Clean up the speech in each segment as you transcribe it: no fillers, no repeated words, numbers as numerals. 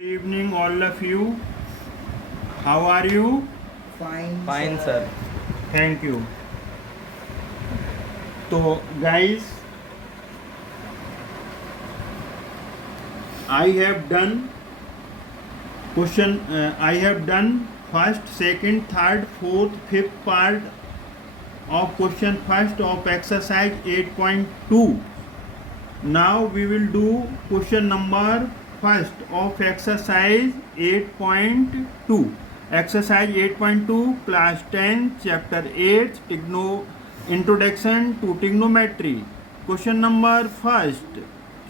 evening all of you. How are you? Fine, sir. Thank you. तो guys, I have done question. I have done first, second, third, fourth, fifth part of question first of exercise 8.2. Now we will do question number first of exercise 8.2. Exercise 8.2 class 10 chapter 8 introduction to trigonometry. Question number first,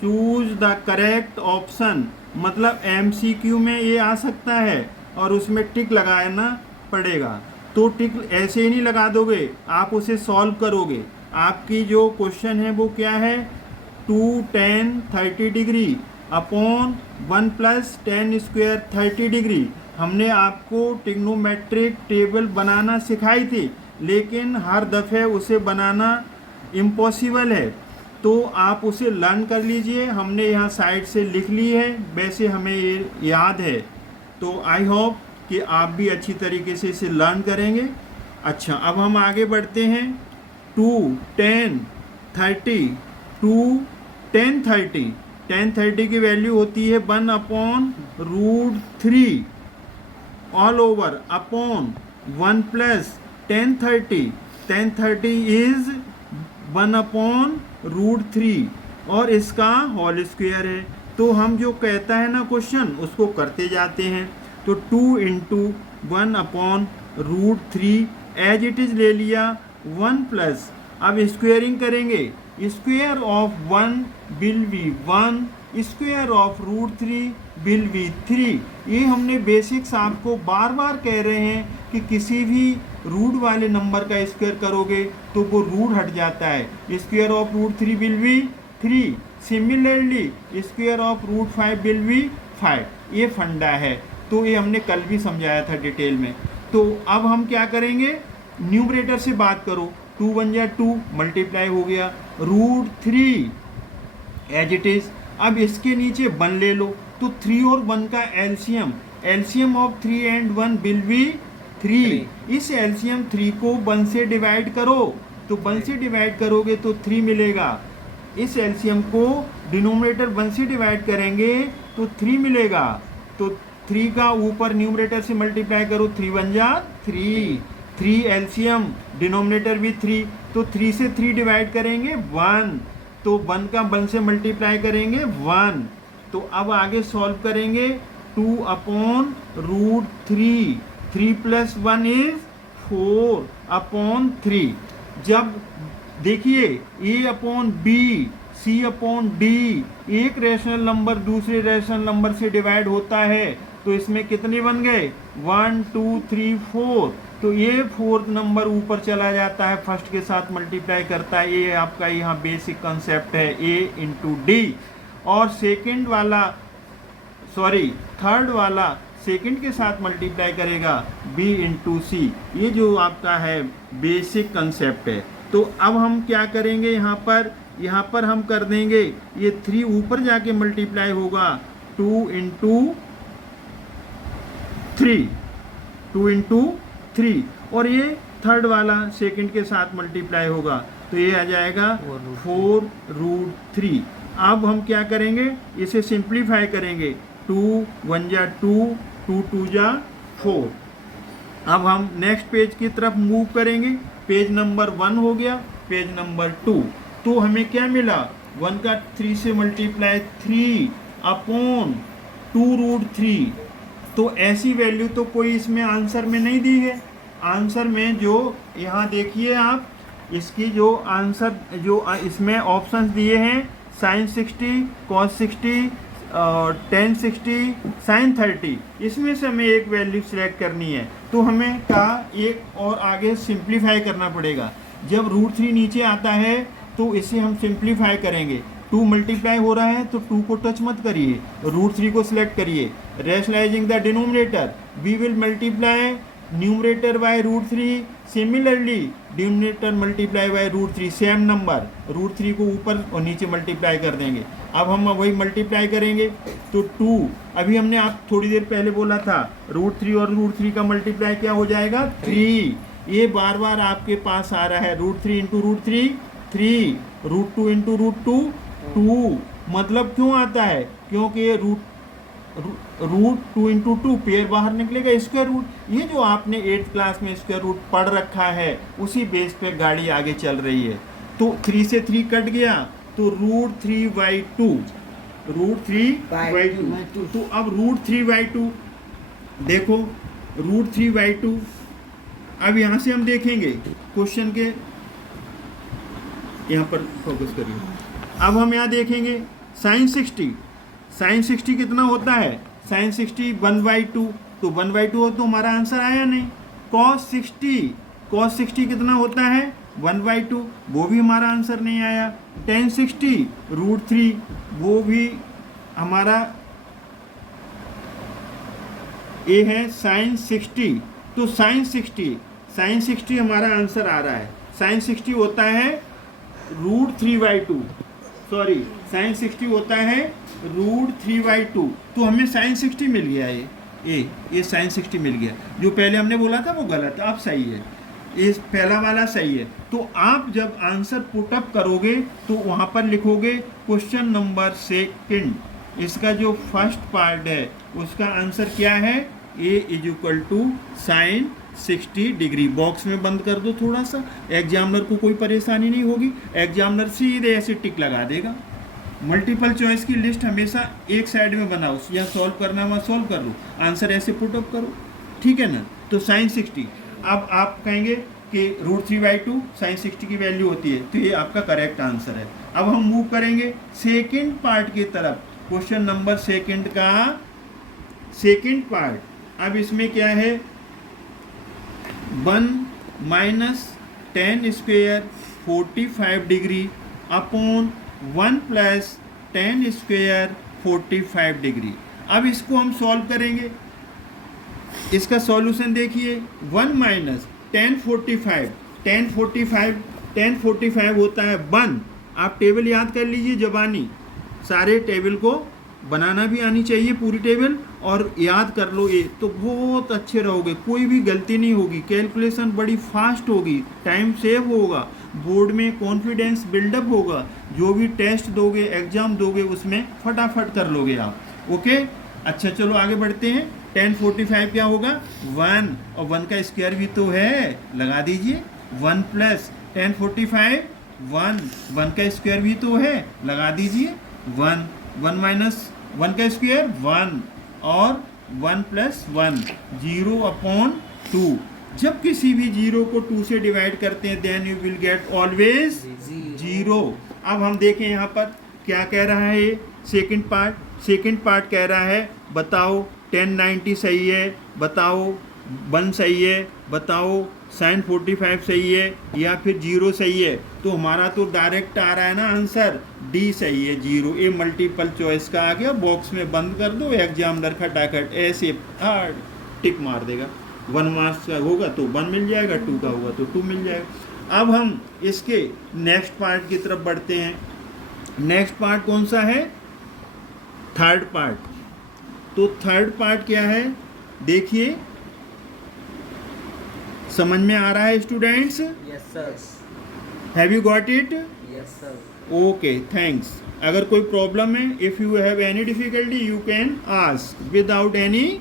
choose the correct option. मतलब MCQ में ये आ सकता है और उसमें टिक लगाना पड़ेगा। तो टिक ऐसे ही नहीं लगा दोगे, आप उसे सॉल्व करोगे। आपकी जो क्वेश्चन है वो क्या है, 2 tan 30 degree upon 1 plus tan square 30 degree. हमने आपको ट्रिग्नोमेट्रिक टेबल बनाना सिखाई थी, लेकिन हर दफ़े उसे बनाना इम्पॉसिबल है, तो आप उसे लर्न कर लीजिए। हमने यहाँ साइड से लिख ली है, वैसे हमें ये याद है, तो आई होप कि आप भी अच्छी तरीके से इसे लर्न करेंगे। अच्छा, अब हम आगे बढ़ते हैं। 2 tan 30 2 tan 30 tan 30 की वैल्यू होती है 1/√3 all over upon 1 plus tan 30 is 1/√3 और इसका होल स्क्वायर है। तो हम जो कहता है ना क्वेश्चन, उसको करते जाते हैं। तो 2 × 1/√3 एज इट इज़ ले लिया, 1 प्लस, अब स्क्वेयरिंग करेंगे। Square of 1 will be 1, square of √3 will be 3। ये हमने बेसिक्स आपको बार बार कह रहे हैं कि किसी भी रूट वाले नंबर का स्क्वायर करोगे तो वो रूट हट जाता है। Square of √3 will be 3, similarly square of √5 will be 5। ये फंडा है, तो ये हमने कल भी समझाया था डिटेल में। तो अब हम क्या करेंगे, न्यूमरेटर से बात करो। 2 × 1 = 2 मल्टीप्लाई हो गया, √3 एज इट इज़। अब इसके नीचे 1 ले लो, तो 3 और 1 का LCM of 3 and 1 will be 3। इस एलसीएम 3 को 1 से डिवाइड करो, तो 1 से डिवाइड करोगे तो 3 मिलेगा। इस एलसीएम को डिनोमिनेटर 1 से डिवाइड करेंगे तो 3 मिलेगा। तो 3 का ऊपर न्यूमरेटर से मल्टीप्लाई करो, 3 × 1 = 3, 3 एलसीएम, डिनोमिनेटर भी 3, तो 3 से 3 डिवाइड करेंगे 1, तो 1 का 1 से मल्टीप्लाई करेंगे 1। तो अब आगे सॉल्व करेंगे, 2/√3, 3 + 1 = 4/3। जब देखिए A/B C/D एक रैशनल नंबर दूसरे रैशनल नंबर से डिवाइड होता है, तो इसमें कितने बन गए, 1 2 3 4। तो ये 4th नंबर ऊपर चला जाता है, फर्स्ट के साथ मल्टीप्लाई करता है। ये आपका यहाँ बेसिक कंसेप्ट है, A × D। और थर्ड वाला सेकंड के साथ मल्टीप्लाई करेगा, B × C। ये जो आपका है बेसिक कंसेप्ट है। तो अब हम क्या करेंगे, यहाँ पर हम कर देंगे, ये 3 ऊपर जाके मल्टीप्लाई होगा, 2 × 3 और ये थर्ड वाला सेकंड के साथ मल्टीप्लाई होगा, तो ये आ जाएगा 4√3। अब हम क्या करेंगे, इसे सिंप्लीफाई करेंगे, 2 × 1 = 2, 2 × 2 = 4। अब हम नेक्स्ट पेज की तरफ मूव करेंगे। पेज नंबर 1 हो गया, पेज नंबर 2। तो हमें क्या मिला, 1 का 3 से मल्टीप्लाई 3/2√3। तो ऐसी वैल्यू तो कोई इसमें आंसर में नहीं दी है। आंसर में जो यहाँ देखिए आप, इसकी जो आंसर जो इसमें ऑप्शंस दिए हैं, sin 60, cos 60, tan 60, sin 30, इसमें से हमें एक वैल्यू सिलेक्ट करनी है। तो हमें का एक और आगे सिंप्लीफाई करना पड़ेगा। जब √3 नीचे आता है तो इसे हम सिंप्लीफाई करेंगे। 2 मल्टीप्लाई हो रहा है तो 2 को टच मत करिए, √3 को सिलेक्ट करिए। Rationalising the denominator, we will multiply numerator by √3, similarly denominator multiply by √3, same number √3 को ऊपर और नीचे मल्टीप्लाई कर देंगे। अब हम वही मल्टीप्लाई करेंगे तो 2, अभी हमने आप थोड़ी देर पहले बोला था √3 और √3 का मल्टीप्लाई क्या हो जाएगा 3। ये बार बार आपके पास आ रहा है √3 इंटू √3 3, √2 इंटू √2 2। मतलब क्यों आता है, क्योंकि ये √2 इंटू 2 पेयर बाहर निकलेगा, स्क्वायर रूट। ये जो आपने 8th क्लास में स्क्वायर रूट पढ़ रखा है उसी बेस पे गाड़ी आगे चल रही है। तो 3 से 3 कट गया तो √3/2, √3/2। तो अब √3/2 देखो, √3/2। अब यहाँ से हम देखेंगे क्वेश्चन के, यहाँ पर फोकस करिए। अब हम यहाँ देखेंगे sin 60 कितना होता है, sin 60 1/2, तो 1/2 हो तो हमारा आंसर आया नहीं। cos 60 कितना होता है 1/2, वो भी हमारा आंसर नहीं आया। tan 60 √3, वो भी हमारा ये है sin 60। तो sin 60 हमारा आंसर आ रहा है। sin 60 होता है √3/2, सॉरी sin 60 होता है √3/2। तो हमें sin 60 मिल गया, ये sin 60 मिल गया। जो पहले हमने बोला था वो गलत, अब सही है, ये पहला वाला सही है। तो आप जब आंसर पुटअप करोगे तो वहाँ पर लिखोगे क्वेश्चन नंबर 2, इसका जो फर्स्ट पार्ट है उसका आंसर क्या है, A = sin 60 डिग्री। बॉक्स में बंद कर दो थोड़ा सा, एग्जामिनर को कोई परेशानी नहीं होगी, एग्जामिनर सीधे ऐसे टिक लगा देगा। मल्टीपल चॉइस की लिस्ट हमेशा एक साइड में बनाओ, या सॉल्व करना वहाँ सॉल्व कर लो, आंसर ऐसे पुट अप करो, ठीक है ना। तो sin 60, अब आप कहेंगे कि √3/2 sin 60 की वैल्यू होती है, तो ये आपका करेक्ट आंसर है। अब हम मूव करेंगे सेकेंड पार्ट की तरफ, क्वेश्चन नंबर 2 का सेकेंड पार्ट। अब इसमें क्या है, 1 - tan square 45 degree upon 1 + tan square 45 degree. अब इसको हम सॉल्व करेंगे, इसका सॉल्यूशन देखिए, 1 - tan 45 होता है 1। आप टेबल याद कर लीजिए जबानी, सारे टेबल को बनाना भी आनी चाहिए पूरी टेबल, और याद कर लो ये, तो बहुत अच्छे रहोगे, कोई भी गलती नहीं होगी, कैलकुलेशन बड़ी फास्ट होगी, टाइम सेव होगा, बोर्ड में कॉन्फिडेंस बिल्डअप होगा, जो भी टेस्ट दोगे एग्जाम दोगे उसमें फटाफट कर लोगे आप। ओके, अच्छा चलो आगे बढ़ते हैं। tan 45 क्या होगा 1, और 1 का स्क्वायर भी तो है, लगा दीजिए 1 + tan 45 1 का स्क्वायर भी तो है, लगा दीजिए 1 - 1 का स्क्वायर 1, और 1 + 1 0/2। जब किसी भी 0 को 2 से डिवाइड करते हैं then you will get always 0। अब हम देखें यहाँ पर क्या कह रहा है ये सेकंड पार्ट कह रहा है बताओ tan 90 सही है, बताओ 1 सही है, बताओ sin 45 सही है या फिर 0 सही है। तो हमारा तो डायरेक्ट आ रहा है ना आंसर, D सही है 0। ये मल्टीपल चॉइस का आ गया, बॉक्स में बंद कर दो, एग्जामिनर खटाखट ऐसे टिक मार देगा। 1 मार्क्स का होगा तो 1 मिल जाएगा, 2 का होगा तो 2 मिल जाएगा। अब हम इसके नेक्स्ट पार्ट की तरफ बढ़ते हैं। नेक्स्ट पार्ट कौन सा है, थर्ड पार्ट। तो थर्ड पार्ट क्या है देखिए, समझ में आ रहा है students? Yes sir. Have you got it? Yes sir. Okay, thanks. अगर कोई प्रॉब्लम है, if you have any difficulty you can ask without any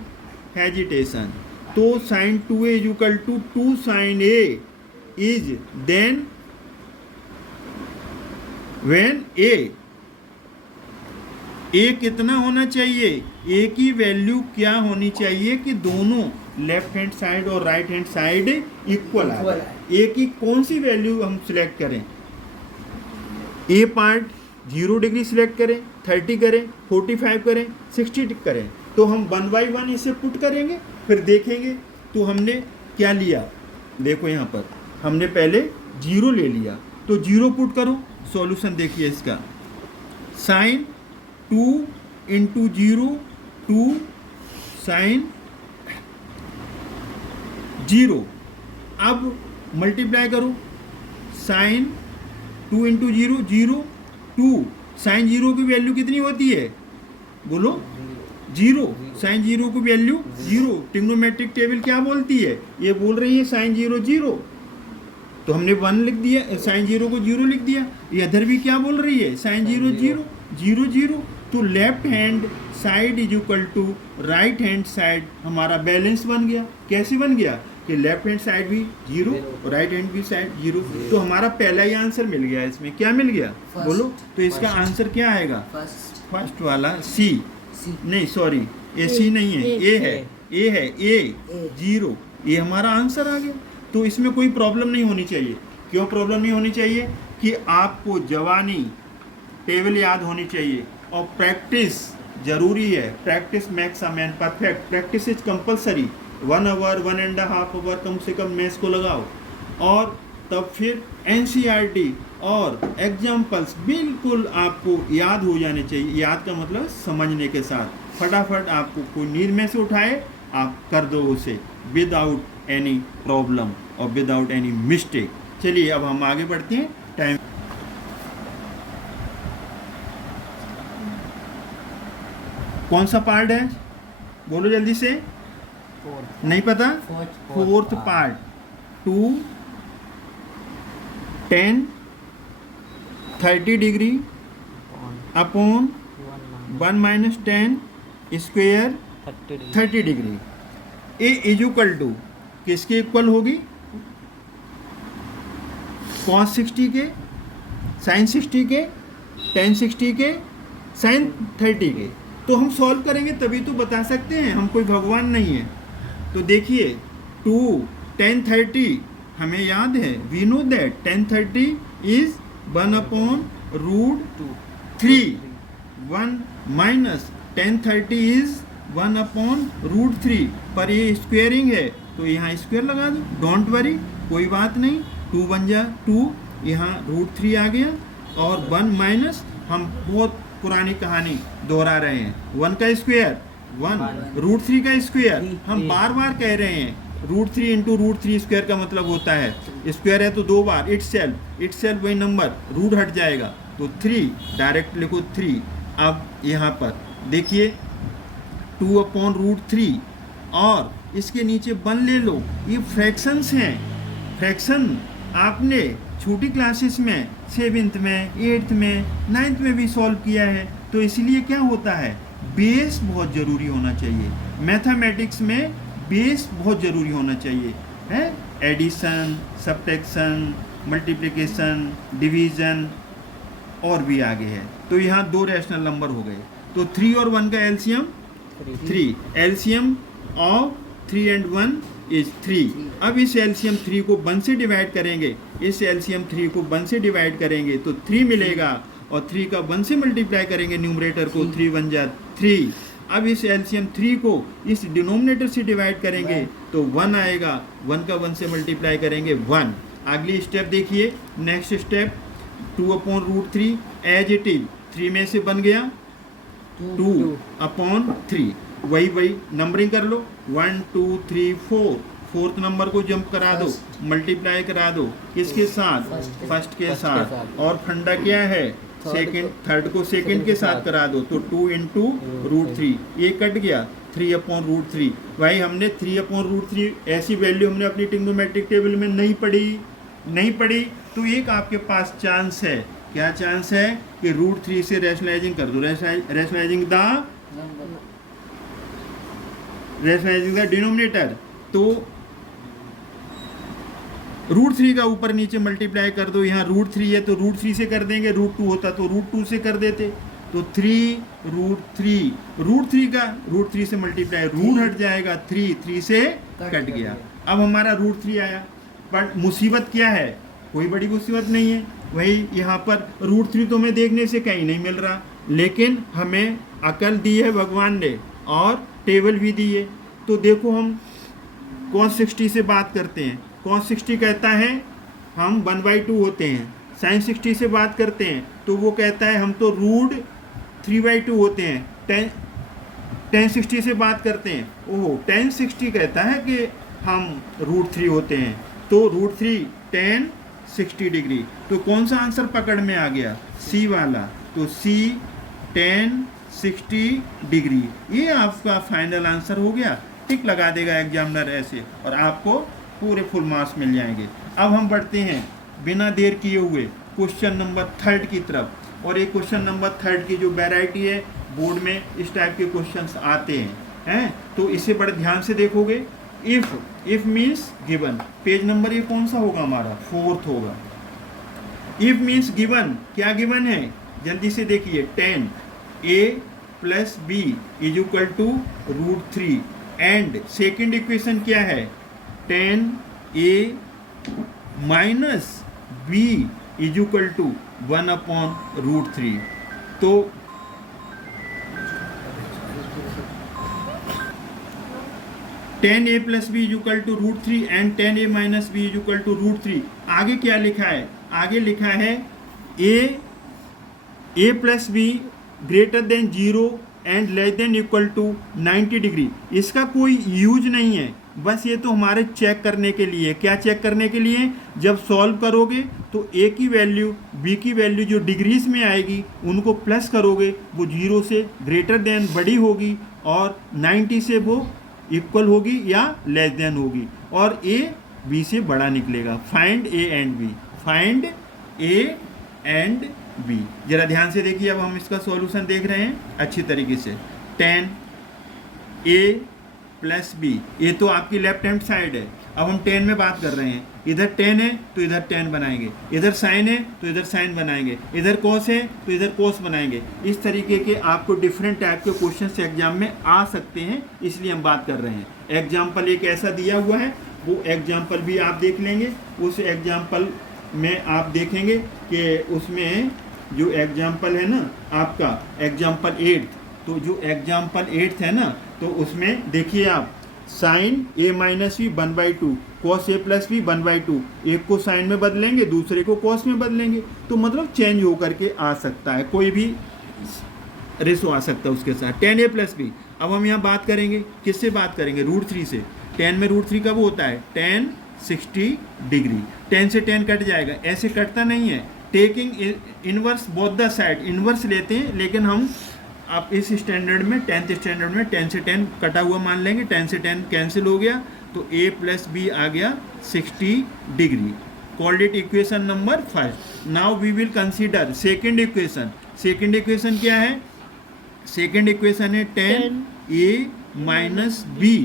hesitation. तो sin 2a = 2 sin a is then when a कितना होना चाहिए, a की value क्या होनी चाहिए कि दोनों लेफ्ट हैंड साइड और राइट हैंड साइड इक्वल आए। a की कौन सी वैल्यू हम सिलेक्ट करें, a पार्ट 0 डिग्री सिलेक्ट करें, 30 करें, 45 करें, 60 करें। तो हम 1/1 इसे पुट करेंगे, फिर देखेंगे। तो हमने क्या लिया, देखो यहाँ पर हमने पहले 0 ले लिया, तो 0 पुट करो, सॉल्यूशन देखिए इसका, sin 2 × 0 2 sin 0। अब मल्टीप्लाई करो, साइन 2 इंटू 0 0 2, साइन 0 की वैल्यू कितनी होती है बोलो 0, साइन 0 की वैल्यू 0। ट्रिग्नोमेट्रिक टेबल क्या बोलती है, ये बोल रही है साइन 0 0, तो हमने 1 लिख दिया, साइन 0 को 0 लिख दिया। ये अदर भी क्या बोल रही है, साइन 0 0 0 0। तो left hand side is equal to right hand side, हमारा बैलेंस बन गया। कैसे बन गया कि लेफ्ट हैंड साइड भी 0 और राइट हैंड भी साइड 0। तो हमारा पहला ही आंसर मिल गया। इसमें क्या मिल गया बोलो, तो इसका आंसर क्या आएगा, फर्स्ट वाला सी, नहीं सॉरी ए सी नहीं है, ए है, ए है, ए 0, ये हमारा आंसर आ गया। तो इसमें कोई प्रॉब्लम नहीं होनी चाहिए। क्यों प्रॉब्लम नहीं होनी चाहिए कि आपको जवानी टेबल याद होनी चाहिए और प्रैक्टिस जरूरी है। Practice makes a man perfect, practice is compulsory. 1 hour 1.5 hour कम से कम मैथ्स को लगाओ, और तब फिर NCERT और एग्जाम्पल्स बिल्कुल आपको याद हो जाने चाहिए। याद का मतलब समझने के साथ, फटाफट आपको कोई नींद में से उठाए आप कर दो उसे विदाउट एनी प्रॉब्लम और विदाउट एनी मिस्टेक। चलिए अब हम आगे बढ़ते हैं। टाइम कौन सा पार्ट है बोलो जल्दी से, नहीं पता, fourth part 2 10 30 degree upon 1 minus 10 square 30 degree. A is equal to किसके इक्वल होगी, cos 60 के, sin 60 के, tan 60 के, sin 30 के। तो हम सॉल्व करेंगे तभी तो बता सकते हैं, हम कोई भगवान नहीं है। तो देखिए 2 tan 30 हमें याद है, we know that tan 30 is 1 upon root 3, 1 minus tan 30 is 1 upon root 3, पर ये स्क्वेयरिंग है तो यहाँ स्क्वेयर लगा दो, डोंट वरी कोई बात नहीं। 2 बन जा 2, यहाँ रूट 3 आ गया, और 1 माइनस, हम बहुत पुरानी कहानी दोहरा रहे हैं, 1 का स्क्वायर 1, रूट 3 का स्क्वायर, हम बार बार कह रहे हैं रूट 3 इंटू रूट 3 स्क्वायर का मतलब होता है, स्क्वायर है तो 2 बार, इटसेल्फ वही नंबर, रूट हट जाएगा तो 3, डायरेक्ट लिखो 3। अब यहाँ पर देखिए 2 अपॉन रूट 3 और इसके नीचे 1 ले लो, ये फ्रैक्शंस हैं। फ्रैक्शन आपने छोटी क्लासेस में 7th में 8th में 9th में भी सॉल्व किया है, तो इसलिए क्या होता है, बेस बहुत ज़रूरी होना चाहिए। मैथमेटिक्स में बेस बहुत ज़रूरी होना चाहिए, है एडिशन, सब्ट्रैक्शन, मल्टीप्लिकेशन, डिवीज़न और भी आगे है। तो यहाँ 2 रैशनल नंबर हो गए, तो 3 और 1 का LCM 3, LCM of 3 and 1 is 3। अब इस एलसीएम 3 को 1 से डिवाइड करेंगे, इस एलसीएम 3 को 1 से डिवाइड करेंगे तो 3 मिलेगा, और 3 का 1 से मल्टीप्लाई करेंगे न्यूमरेटर को, 3 बन जा 3। अब इस एलसीएम 3 को इस डिनोमिनेटर से डिवाइड करेंगे तो 1 आएगा, 1 का 1 से मल्टीप्लाई करेंगे 1। अगली स्टेप देखिए, next step 2 upon root 3 as it is, 3 में से बन गया 2 अपॉन 3, वही नंबरिंग कर लो, 1 2 3 4, फोर्थ नंबर को जंप करा दो, मल्टीप्लाई करा दो, किसके साथ, फर्स्ट के साथ, और फंडा क्या है, सेकंड, थर्ड को सेकंड के साथ करा दो, तो 2 इंटू रूट 3, ये कट गया 3 अपॉन रूट 3। भाई हमने 3 अपॉन रूट 3 ऐसी वैल्यू हमने अपनी ट्रिग्नोमेट्रिक टेबल में नहीं पढ़ी, तो एक आपके पास चांस है, क्या चांस है कि रूट 3 से रैशनलाइजिंग कर दो, रैशनलाइजिंग द डिनोमिनेटर, तो रूट 3 का ऊपर नीचे मल्टीप्लाई कर दो। यहाँ रूट 3 है तो रूट 3 से कर देंगे, रूट 2 होता तो रूट 2 से कर देते, तो 3 रूट 3 का रूट 3 से मल्टीप्लाई, रूट हट जाएगा 3 से कट गया। अब हमारा रूट 3 आया, बट मुसीबत क्या है, कोई बड़ी मुसीबत नहीं है, वही यहाँ पर रूट 3 तो हमें देखने से कहीं नहीं मिल रहा, लेकिन हमें अकल दी है भगवान ने और टेबल भी दी है। तो देखो हम cos 60 से बात करते हैं, cos 60 कहता है हम 1/2 होते हैं, sin 60 से बात करते हैं तो वो कहता है हम तो रूट 3/2 होते हैं, tan 60 से बात करते हैं, ओहो tan 60 कहता है कि हम रूट 3 होते हैं। तो √3 tan 60 डिग्री। तो कौन सा आंसर पकड़ में आ गया? सी वाला। तो सी tan 60 डिग्री, ये आपका फाइनल आंसर हो गया। टिक लगा देगा एग्जामिनर ऐसे, और आपको पूरे फुल मार्क्स मिल जाएंगे। अब हम बढ़ते हैं बिना देर किए हुए क्वेश्चन नंबर 3 की तरफ। और ये क्वेश्चन नंबर 3 की जो वैरायटी है, बोर्ड में इस टाइप के क्वेश्चंस आते हैं, तो इसे बड़े ध्यान से देखोगे। If means given, page number ये कौन सा होगा हमारा? 4th होगा। इफ मीन्स गिवन, क्या गिवन है? जल्दी से देखिए, tan a plus B is equal to √3 and second equation क्या है? tan a minus B is equal to 1/√3। तो tan a plus B is equal to √3 and tan a minus B is equal to √3। आगे क्या लिखा है? आगे लिखा है a plus B greater than 0 and less than equal to 90 degree. इसका कोई यूज नहीं है, बस ये तो हमारे चेक करने के लिए। क्या चेक करने के लिए? जब सॉल्व करोगे तो a की वैल्यू b की वैल्यू जो डिग्रीज में आएगी उनको प्लस करोगे, वो 0 से ग्रेटर देन बड़ी होगी और 90 से वो इक्वल होगी या लेस देन होगी, और a b से बड़ा निकलेगा। Find a and b, find a and b। जरा ध्यान से देखिए, अब हम इसका सॉल्यूशन देख रहे हैं अच्छी तरीके से। tan a प्लस बी, ये तो आपकी लेफ्ट हैंड साइड है। अब हम tan में बात कर रहे हैं, इधर tan है तो इधर tan बनाएंगे, इधर sin है तो इधर sin बनाएंगे, इधर cos है तो इधर cos बनाएंगे। इस तरीके के आपको डिफरेंट टाइप के क्वेश्चंस एग्जाम में आ सकते हैं, इसलिए हम बात कर रहे हैं। एग्जाम्पल एक ऐसा दिया हुआ है, वो एग्जाम्पल भी आप देख लेंगे। उस एग्जाम्पल में आप देखेंगे कि उसमें जो एग्जाम्पल है ना आपका एग्जाम्पल 8, तो जो एग्जाम्पल 8 है ना, तो उसमें देखिए आप sine a minus B 1/2, cos a plus B 1/2, एक को साइन में बदलेंगे दूसरे को कॉस में बदलेंगे, तो मतलब चेंज होकर के आ सकता है, कोई भी रेशो आ सकता है उसके साथ। tan a प्लस बी, अब हम यहाँ बात करेंगे, किससे बात करेंगे? √3 से। tan में √3 कब होता है? tan 60 degree. tan से tan कट जाएगा, ऐसे कटता नहीं है। Taking inverse both the side, inverse लेते हैं, लेकिन हम आप इस स्टैंडर्ड में 10th स्टैंडर्ड में tan से tan कटा हुआ मान लेंगे, tan से tan कैंसिल हो गया, तो a प्लस बी आ गया 60 degree. Called it equation number 5। Now we will consider second equation. Second equation क्या है? सेकेंड इक्वेशन है tan a माइनस बी,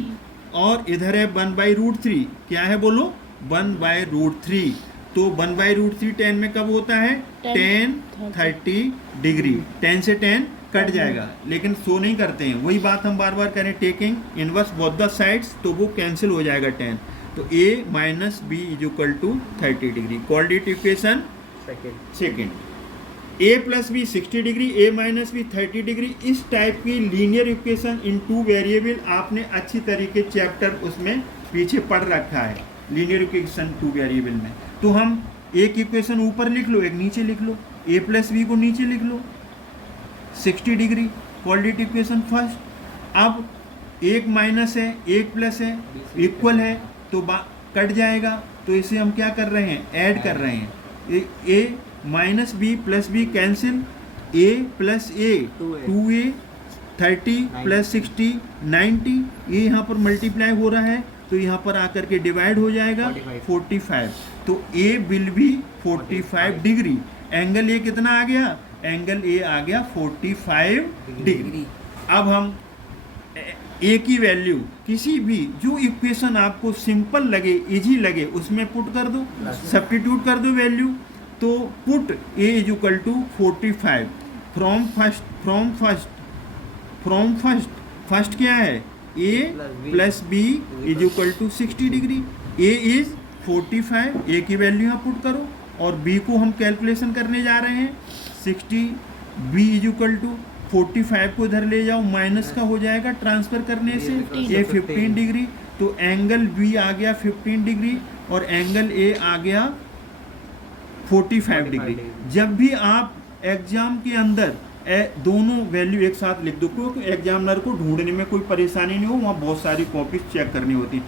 और इधर है 1/√3। क्या है बोलो? 1/√3। तो 1/√3 tan में कब होता है? tan 30 degree. tan से tan कट जाएगा, लेकिन सो नहीं करते हैं, वही बात हम बार बार करें, taking inverse both the sides, तो वो कैंसिल हो जाएगा tan। तो a minus B is equal to 30 degree. Called it equation second. a plus b 60 degree, a minus b 30 degree. इस टाइप की लीनियर इक्वेशन इन 2 वेरिएबल आपने अच्छी तरीके चैप्टर उसमें पीछे पढ़ रखा है, लीनियर इक्वेशन 2 वेरिएबल में। तो हम एक इक्वेशन ऊपर लिख लो, एक नीचे लिख लो, a प्लस बी को नीचे लिख लो 60 degree. Called it equation first. अब एक माइनस है एक प्लस है, इक्वल है तो कट जाएगा, तो इसे हम क्या कर रहे हैं? ऐड कर रहे हैं। a minus b plus b cancel, a plus a 2a, 30 plus 60 90, ये यहाँ पर मल्टीप्लाई हो रहा है, तो यहाँ पर आकर के डिवाइड हो जाएगा 45। तो a will be 45 degree. Angle a कितना आ गया? एंगल a आ गया 45 डिग्री। अब हम a की वैल्यू किसी भी जो इक्वेशन आपको सिंपल लगे, इजी लगे, उसमें पुट कर दो, सब्स्टिट्यूट कर दो वैल्यू। तो put a is equal to 45 from first क्या है? a plus B is equal to 60 degree. a is 45, a की वैल्यू यहाँ पुट करो, और b को हम कैलकुलेशन करने जा रहे हैं 60, b इज इक्वल टू 45 को इधर ले जाओ, माइनस का हो जाएगा ट्रांसफर करने से, a 15 डिग्री। तो एंगल b आ गया 15 डिग्री और एंगल a आ गया 45 डिग्री। जब भी आप एग्जाम के अंदर दोनों वैल्यू एक साथ लिख दो, क्योंकि एग्जामिनर को ढूंढने में कोई परेशानी नहीं हो, वहाँ बहुत सारी कॉपीज चेक करनी होती,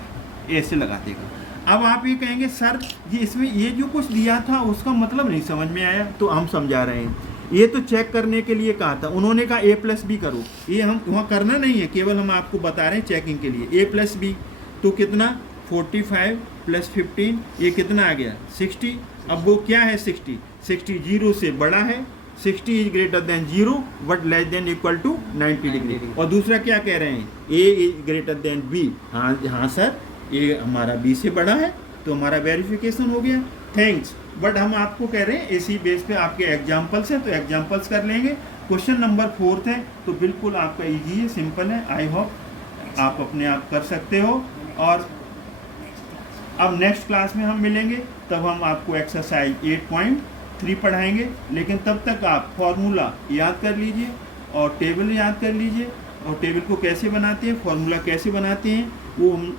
ऐसे लगा देगा। अब आप ये कहेंगे सर ये इसमें ये जो कुछ दिया था उसका मतलब नहीं समझ में आया, तो हम समझा रहे हैं। ये तो चेक करने के लिए कहा था, उन्होंने कहा A+B करो, ये हम वहाँ करना नहीं है, केवल हम आपको बता रहे हैं चेकिंग के लिए। A+B तो कितना 45 + 15 ये कितना आ गया 60। अब वो क्या है 60 0 से बड़ा है, 60 is greater than 0 but less than equal to 90 degree. और दूसरा क्या कह रहे हैं A is greater than B। हाँ हाँ सर ये हमारा B से बड़ा है तो हमारा वेरिफिकेशन हो गया, थैंक्स। बट हम आपको कह रहे हैं इसी बेस पे आपके एग्जाम्पल्स हैं तो एग्जाम्पल्स कर लेंगे। क्वेश्चन नंबर 4 है तो बिल्कुल आपका इजी है, सिंपल है। आई होप आप अपने आप कर सकते हो। और अब नेक्स्ट क्लास में हम मिलेंगे, तब हम आपको एक्सरसाइज 8.3 पढ़ाएंगे। लेकिन तब तक आप फॉर्मूला याद कर लीजिए और टेबल याद कर लीजिए। और टेबल को कैसे बनाते हैं, फॉर्मूला कैसे बनाते हैं, वो हम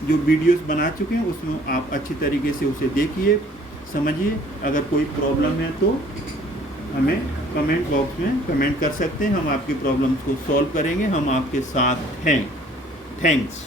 जो वीडियोस बना चुके हैं उसमें आप अच्छी तरीके से उसे देखिए, समझिए। अगर कोई प्रॉब्लम है तो हमें कमेंट बॉक्स में कमेंट कर सकते हैं, हम आपकी प्रॉब्लम्स को सॉल्व करेंगे, हम आपके साथ हैं। थैंक्स।